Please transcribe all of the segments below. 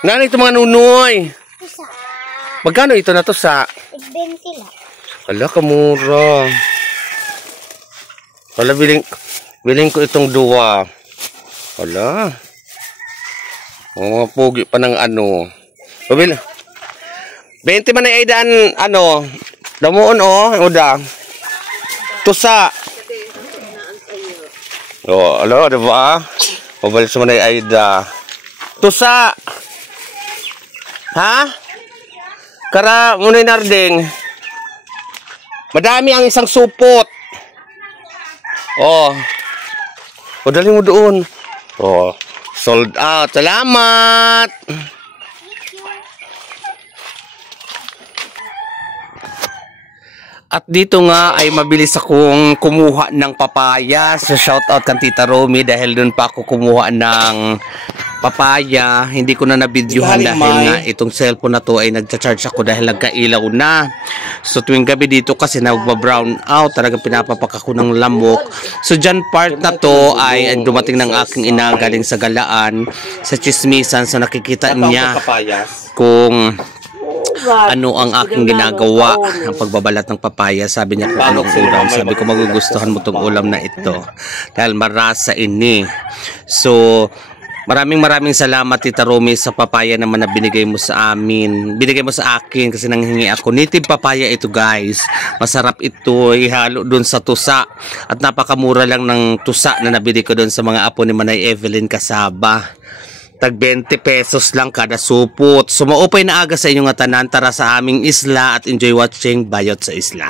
Nani ito mga nunoy? Tusa. Magkano ito na tusa? 20 lang. Wala, kamura. Wala, biling ko itong duwa. Wala. Mga pugi pa ng ano. Pabil 20 man ay daan, ano, damuon uda. Tusa. Alo, diba? Mabalis mo na yung Aida. Tusa. Ha? Kara, muna yung narding. Madami ang isang supot. O, dali mo doon. Sold out. Salamat. At dito nga ay mabilis akong kumuha ng papaya. So shoutout kan Tita Romy dahil doon pa ako kumuha ng papaya. Hindi ko na nabidyohan dahil nga itong cellphone na to ay nagcha-charge ako dahil nagkailaw na. So tuwing gabi dito kasi nagba-brown out, talagang pinapapak ako ng lamok. So dyan part na to ay dumating ng aking ina galing sa galaan, sa chismisan. So nakikita niya kung ano ang aking ginagawa ang pagbabalat ng papaya. Sabi niya kung anong ulam. Sabi ko magugustuhan mo tong ulam na ito dahil marasa ini. So maraming salamat Tita Romy sa papaya naman na binigay mo sa amin. Binigay mo sa akin kasi nanghingi ako. Native papaya ito guys. Masarap ito. Ihalo dun sa tusa. At napakamura lang ng tusa na nabili ko dun sa mga apo ni Manay Evelyn Kasaba. Tag 20 pesos lang kada supot. So maupay na aga sa inyong tanan. Tara sa aming isla at enjoy watching Bayot sa Isla.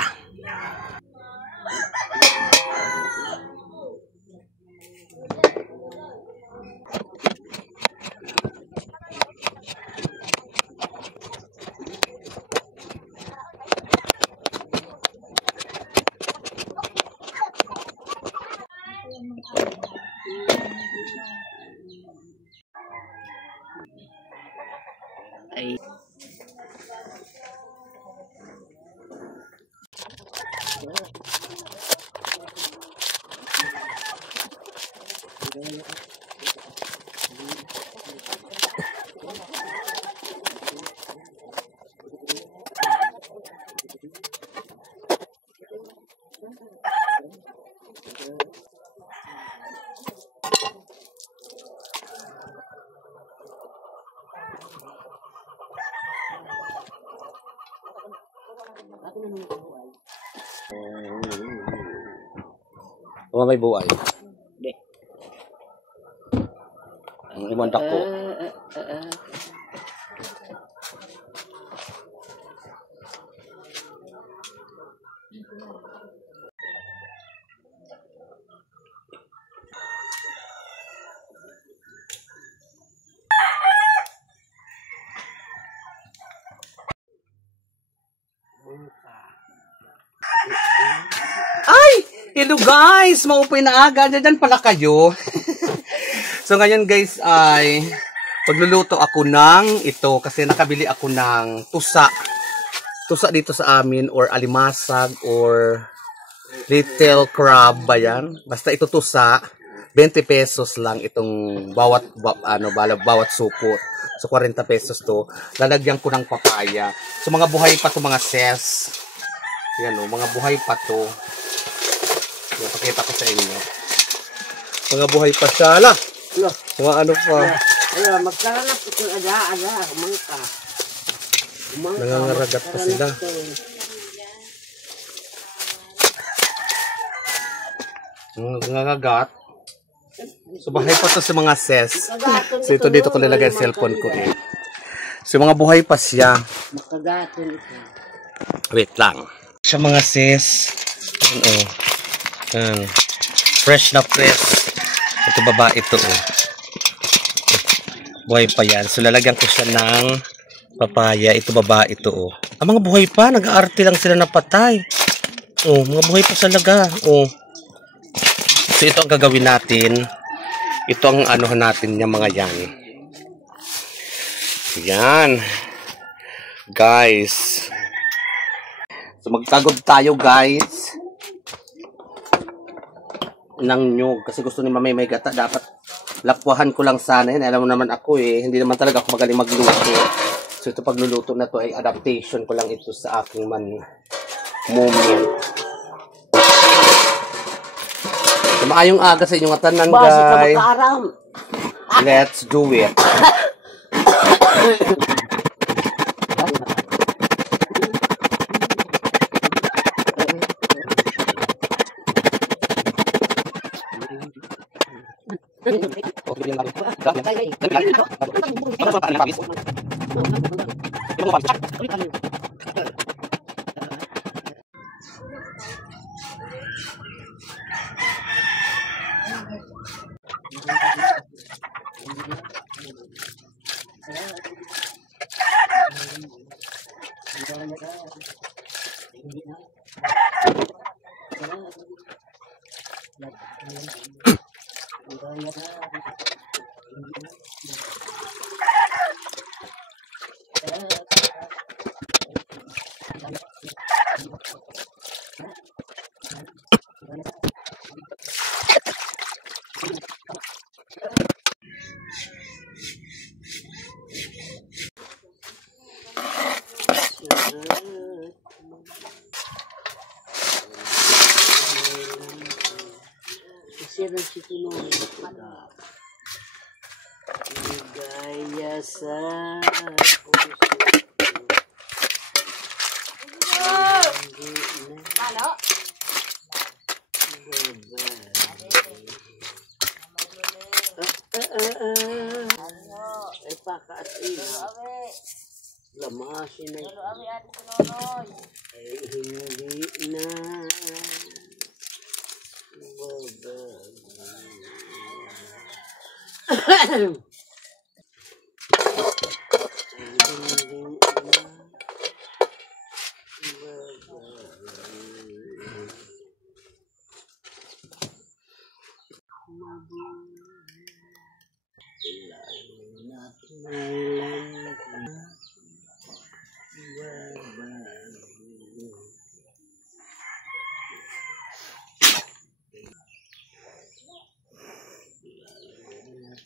Ay. May buhay. Hindi. Ang imandak ko. Ay! Hello guys! Maupay na aga. Diyan pala kayo. So ngayon guys ay pagluluto ako ng ito kasi nakabili ako ng tusa. Tusa dito sa amin or alimasag or little crab ba yan? Basta ito tusa. 20 pesos lang itong bawat supot. So 40 pesos to. Lalagyan ko ng papaya. So mga buhay pa to mga ses. Yan o, mga buhay pa to. Pakita ko sa inyo. Mga buhay pa siya. Ala! Mga ano pa. Magkaranap ito aga. Umangka. Nangangaragat pa sila. Nangangagat. So bahay pa to sa mga ses. So ito dito ko nilagay ang cellphone ko eh. So mga buhay pa siya. Wait lang. Siya mga ses. Fresh na fresh. Ito baba ito buhay pa yan. So lalagyan ko siya ng papaya. Ito baba ito Ang mga buhay pa, nag-aarte lang sila na patay. Mga buhay pa talaga. So ito ang gagawin natin. Ito ang anuhan natin yung mga yan. Yan. Guys. So magkagod tayo guys. Ng nyug kasi gusto ni Mamay may gata, dapat Lakwahan ko lang sana yan. Alam mo naman ako hindi naman talaga ako magaling magluto. So ito pagluluto na to ay adaptation ko lang ito sa aking moment. So, maayong aga sa inyong atanan, guys. Let's do it. Gaya sa Halo? Ay pakaasin. Lamasin ay. Ay hindi na.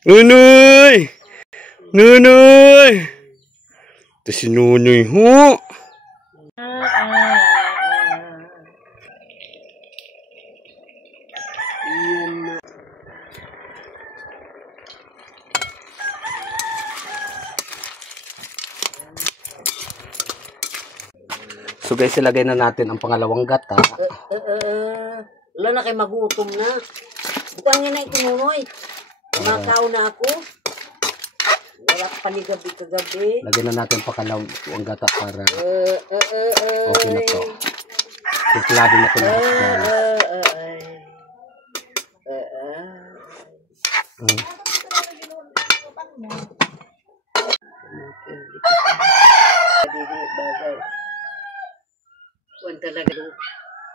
Nunoy! Nunoy! Ito si Nunoy, ho! So guys, ilagay na natin ang pangalawang gata. Wala na kayo magutom na. Butang yan ay Nunoy. Makaw na ako. Wala ka panigabi kagabi. Lagyan na natin pangalawang gata para okay na to. Iklado na ito na. Kung talaga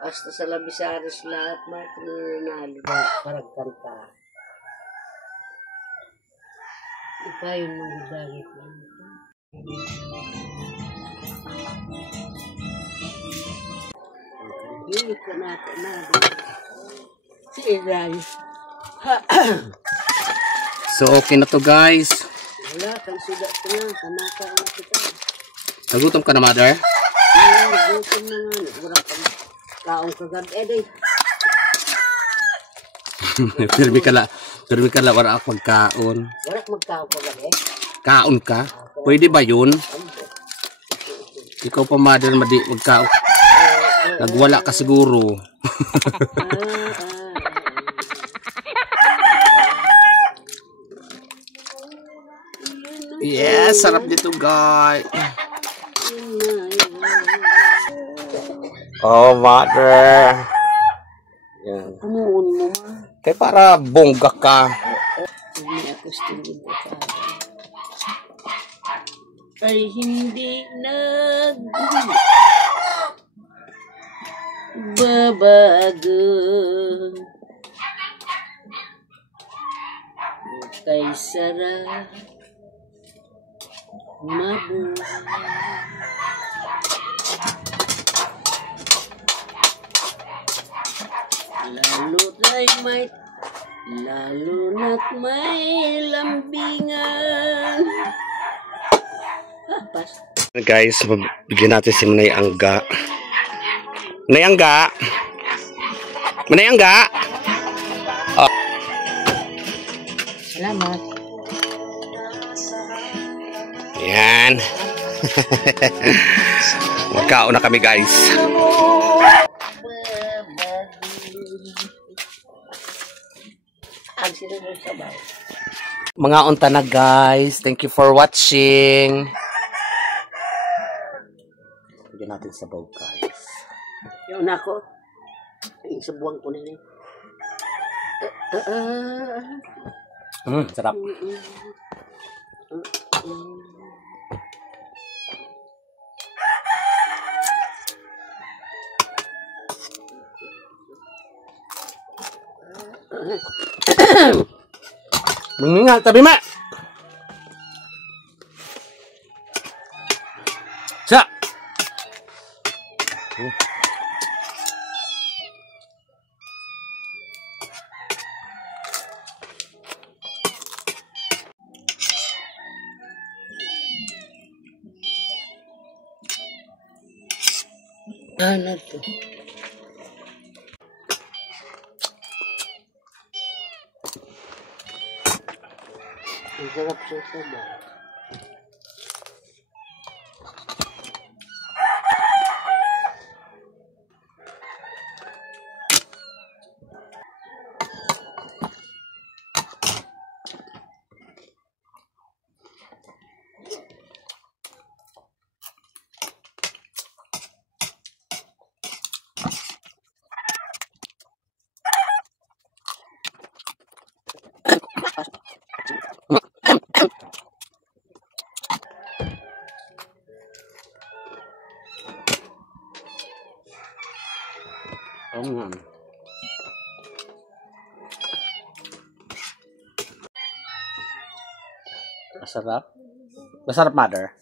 hasta sa Labisares lahat nanalo parang kanta. Ipa yung mga bagay ko. Hindi ko natin na. Si Iray. So okay na to guys. Wala, kansuda ko na. Kanaka na kita. Nagutom ka na, mother? Nagutom na nga. Wala kang kaong kagabi. Day. Pirmi ka la, wala ako magkaon. Wala kang magkaong kagabi. Kaon ka? Pwede ba yun? Ikaw pa, mother, magkaon. Nagwala ka siguro. Yes, sarap dito, guys. Oh, mother. Yan. Anuun mo ma. Kaya para bongga ka. Ay hindi babago kay sarap mabuhay. Lalo tayo may Lalo na't may lambingan. Pas. Guys, bigyan natin si Manay Angga. Manay Angga! Manay Angga! Oh. Salamat. Yan. Magkaon na kami guys. Mga unta na guys. Thank you for watching. Bigyan natin sabaw guys. Yung nako. Yung sabuang ko na yun. Sarap. Mengingat tapi mak. Siap. Ano to? Ang sarap sa sabaw. Masarap. Masarap, mother.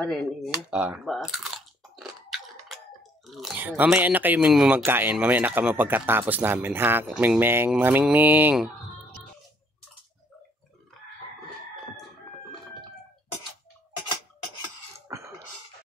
Ano yun? Ba? Mamaya na kayo magkain. Mamaya na kami pagkatapos namin, ha? Ming-ming, maming-ming.